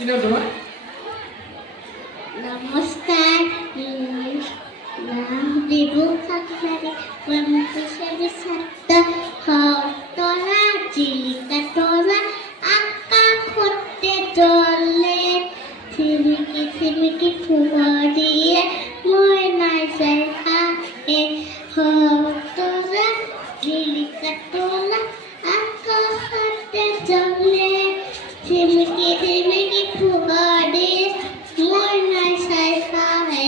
কি নাম তোমার? নমস্কার, নাম দেবু কাকসারি, ব্রহ্মকুশলী ছাত্র, হতলা চিলিকা তোলা, আকাশ হতে জলে, ঝিমিকি ঝিমিকি ফুহরিয়ে, ময়নাই যায় হাতে, হতলা চিলিকা তোলা, আকাশ হতে জলে, ঝিমিকি ঝিমিকি ফুহরিয়ে, ময়নাই যায় হাতে,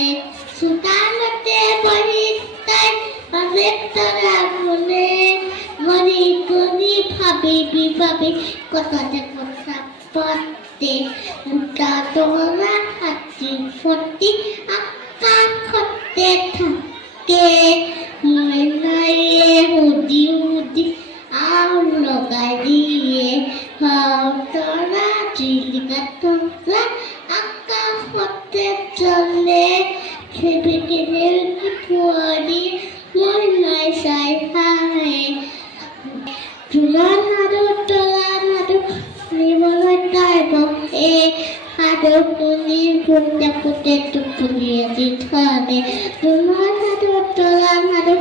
সুতানতে বহিতাই অনেক তারা বলে, মনে করি ভাবি কত যে কথা পড়তে, মুটা তোলা হাতি ফটি আকাশ হতে থাকে, ময়নাই হুদি হুদি আও লগাই দিয়ে, হতরা চিলিকা তোলা, আকাশ হতে চলে, ঝিমিকি ঝিমিকি ফুহরিয়ে, ময়নাই যায় হাতে, তুলা নাড়ু তোলা নাড়ু, নিবলৈ তাই বহে, সাধু শুনি ফুটে ফুটে টোপনিয়াজি ধৰে, তুলা নাড়ু তোলা নাড়ু,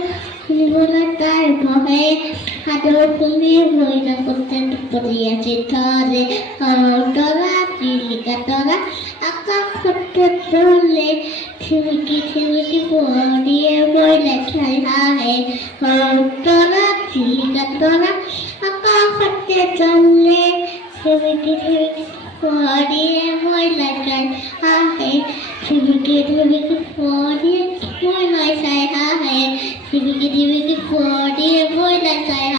নিবলৈ তাই বহে, সাধু শুনি ফুটে ফুটে টোপনিয়াজি ধৰে, হতলা চিলিকা তোলা, আকাশ হতে চলে, ঝিমিকি ঝিমিকি ফুহৰিয়ে, ময়নাই যায় হাতে, হতলা চিলিকা তোলা, আকাশ হতে চলে, ঝিমিকি ঝিমিকি ফুহৰিয়ে, ময়নাই যায় হাতে, ঝিমিকি ঝিমিকি